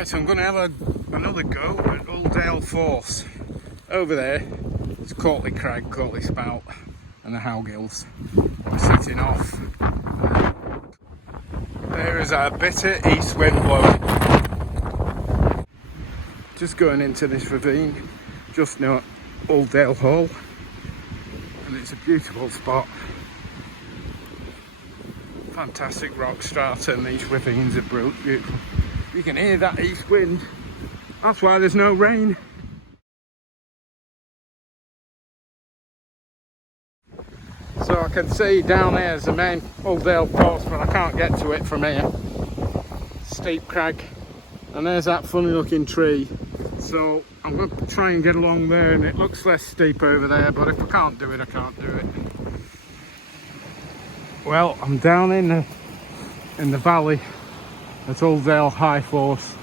Right, so I'm going to have another go at Uldale Force. Over there, it's Courtley Crag, Courtley Spout and the Howgills. We're sitting off. There is a bitter east wind blowing. Just going into this ravine, just near Uldale Hall. And it's a beautiful spot. Fantastic rock strata and these ravines are beautiful. You can hear that east wind. That's why there's no rain. So I can see down there is the main Uldale Force, but I can't get to it from here. Steep crag. And there's that funny looking tree. So I'm going to try and get along there, and it looks less steep over there, but if I can't do it, I can't do it. Well, I'm down in the valley at Uldale High Force.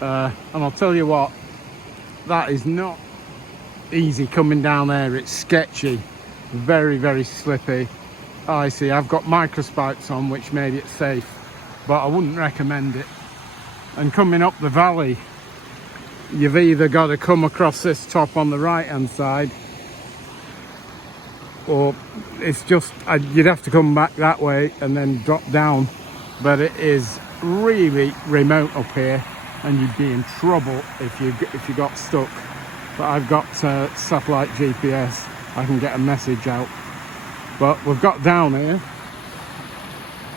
And I'll tell you what, that is not easy coming down there. It's sketchy, very, very slippy, icy. I've got micro spikes on, which made it safe, but I wouldn't recommend it. And coming up the valley, you've either got to come across this top on the right hand side, or it's just you'd have to come back that way and then drop down. But it is really remote up here, and you'd be in trouble if you got stuck. But I've got satellite GPS. I can get a message out. But we've got down here.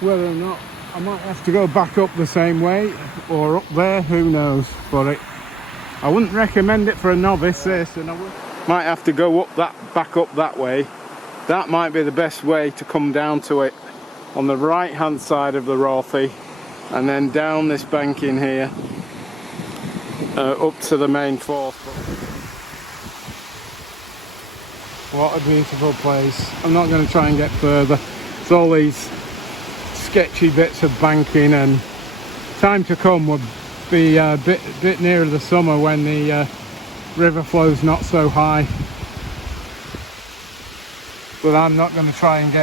Whether or not I might have to go back up the same way or up there, who knows. But I wouldn't recommend it for a novice, this, and I might have to go back up that way. That might be the best way to come down to it, on the right hand side of the Rothy, and then down this bank in here up to the main force. What a beautiful place. I'm not going to try and get further. It's all these sketchy bits of banking, and time to come would be a bit nearer the summer when the river flow's not so high. But I'm not going to try and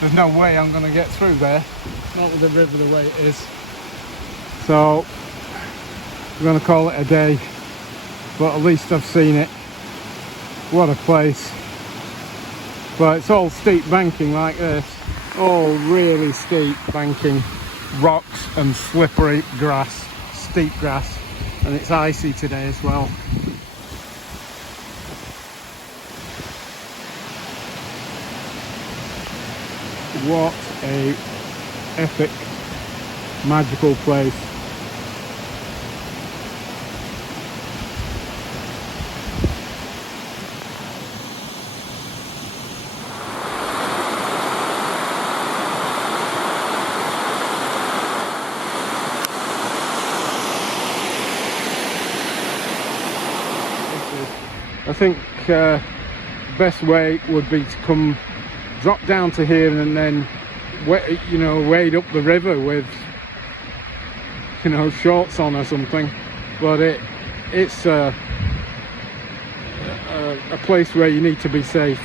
there's no way I'm going to get through there, not with the river the way it is. So I'm going to call it a day, but at least I've seen it. What a place. But it's all steep banking like this, all really steep banking, rocks and slippery grass, steep grass, and it's icy today as well. What a epic, magical place. I think the best way would be to drop down to here and then wade up the river with shorts on or something. But it's a place where you need to be safe.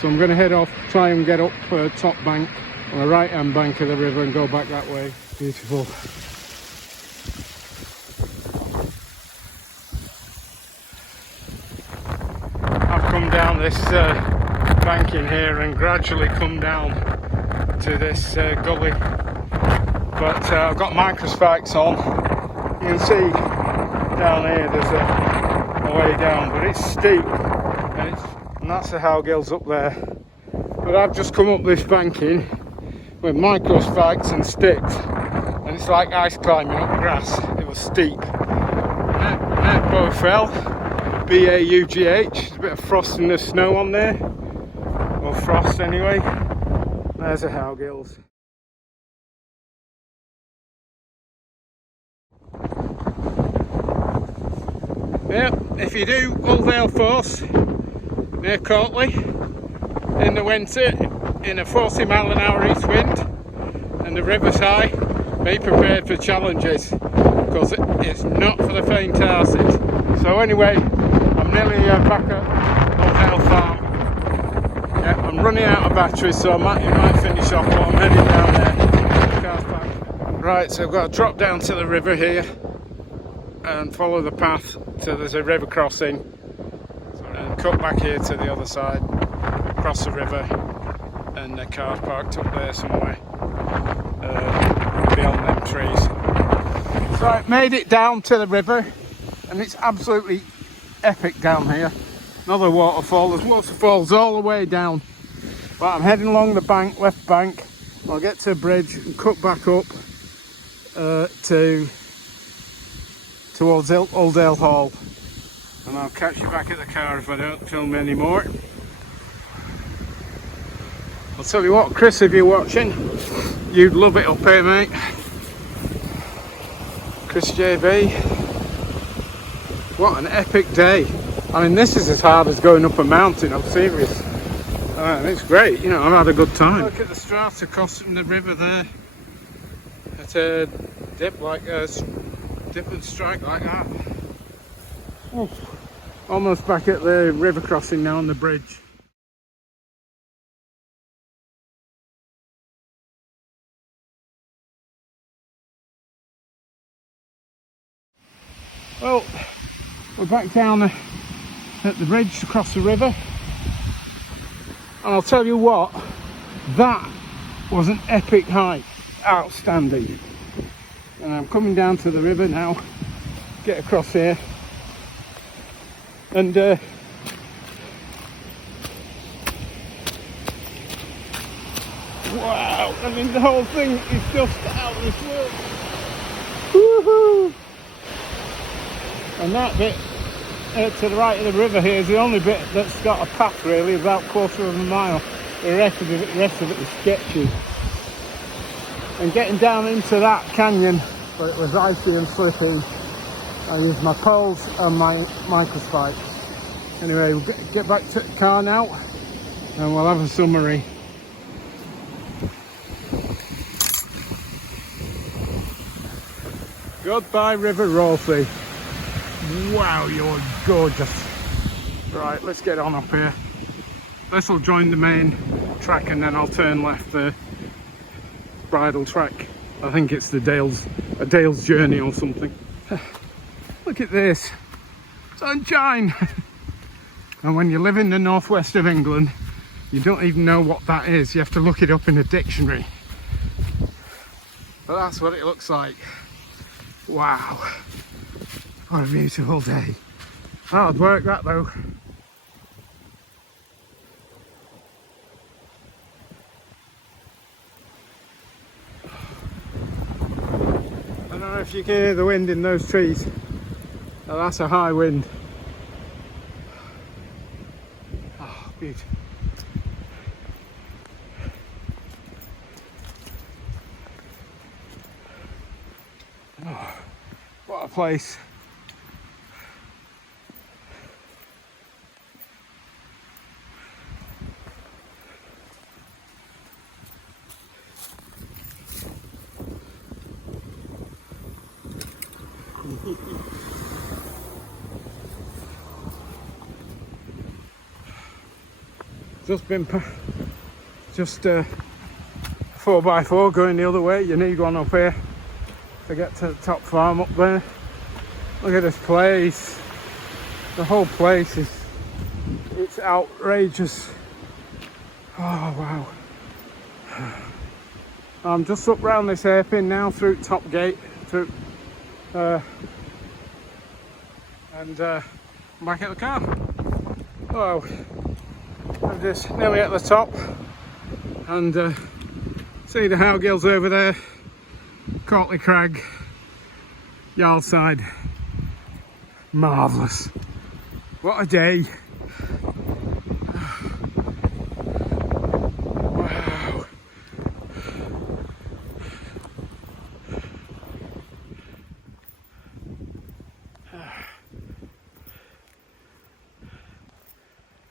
So I'm going to head off, try and get up top bank on the right hand bank of the river and go back that way. Beautiful. I've come down this bank in here and gradually come down to this gully, but I've got micro spikes on. You can see down here there's a way down, but it's steep, and that's the Howgills up there. But I've just come up this banking with micro spikes and sticks, and it's like ice climbing up grass. It was steep. Net both fell. BAUGH. There's a bit of frost and the snow on there, or frost anyway. There's the Howgills. Yep, if you do Uldale Force near Courtley in the winter in a 40 mile an hour east wind and the river's high, be prepared for challenges, because it's not for the faint-hearted. So anyway, I'm nearly back at Uldale Farm. Yeah, I'm running out of batteries, so I might finish off, but I'm heading down there. Car's back. Right, so I've got to drop down to the river here and follow the path till there's a river crossing and cut back here to the other side, across the river, and the car parked up there somewhere beyond them trees. So I made it down to the river and it's absolutely epic down here. Another waterfall. There's waterfalls all the way down, but I'm heading along the bank, left bank. I'll get to a bridge and cut back up towards Uldale Hall, and I'll catch you back at the car if I don't film anymore. I'll tell you what, Chris, if you're watching, you'd love it up here, mate. Chris JB, what an epic day. I mean, this is as hard as going up a mountain, I'm serious. It's great, you know, I've had a good time. Look at the strata crossing the river there. It's a dip and strike like that. Oh, almost back at the river crossing now on the bridge. Well, we're back down at the bridge to cross the river, and I'll tell you what, that was an epic hike, outstanding. And I'm coming down to the river now, get across here, and wow, I mean the whole thing is just out of this world. Woohoo! And that bit to the right of the river here is the only bit that's got a path, really, about a quarter of a mile. The rest of it was sketchy. And getting down into that canyon, where it was icy and slippy, I used my poles and my microspikes. Anyway, we'll get back to the car now and we'll have a summary. Goodbye, River Rolfie. Wow, you're gorgeous. Right, let's get on up here. This will join the main track and then I'll turn left the bridle track. I think it's a Dale's Journey or something. Look at this, sunshine. And when you live in the northwest of England, you don't even know what that is. You have to look it up in a dictionary. But that's what it looks like. Wow, what a beautiful day. Hard work that though. I don't know if you can hear the wind in those trees. Oh, that's a high wind. Oh, beautiful. Oh, what a place. Just 4x4 going the other way. You need one up here to get to the top farm up there. Look at this place. The whole place it's outrageous. Oh wow. I'm just up round this hairpin now through top gate through and back at the car. Oh, I'm just nearly at the top and see the Howgills over there, Courtley Crag, Yarlside. Marvellous. What a day. Wow.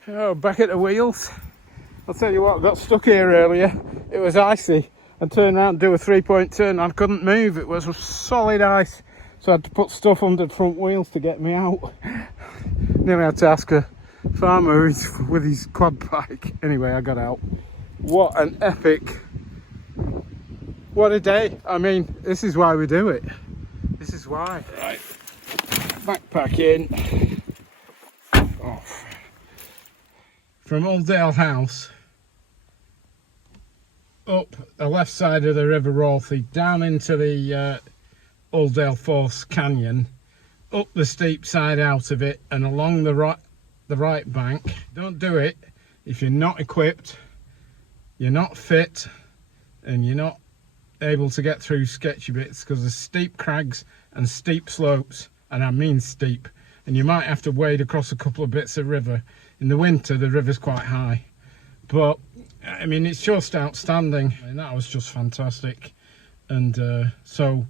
Oh, back at the wheels. I'll tell you what, I got stuck here earlier. It was icy. I turned around and do a 3-point turn. I couldn't move. It was solid ice. So I had to put stuff under the front wheels to get me out. Nearly had to ask a farmer with his quad bike. Anyway, I got out. What an epic what a day. I mean, this is why we do it. This is why. Right, backpack in. Off. From Uldale House, up the left side of the River Rothay, down into the Uldale Force Canyon, up the steep side out of it, and along the right bank. Don't do it if you're not equipped, you're not fit, and you're not able to get through sketchy bits, because there's steep crags and steep slopes, and I mean steep, and you might have to wade across a couple of bits of river. In the winter the river's quite high, but I mean, it's just outstanding, and that was just fantastic. And so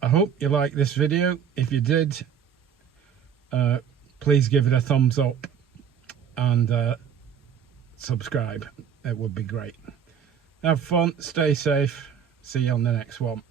I hope you liked this video. If you did, please give it a thumbs up and subscribe. It would be great. Have fun, stay safe, see you on the next one.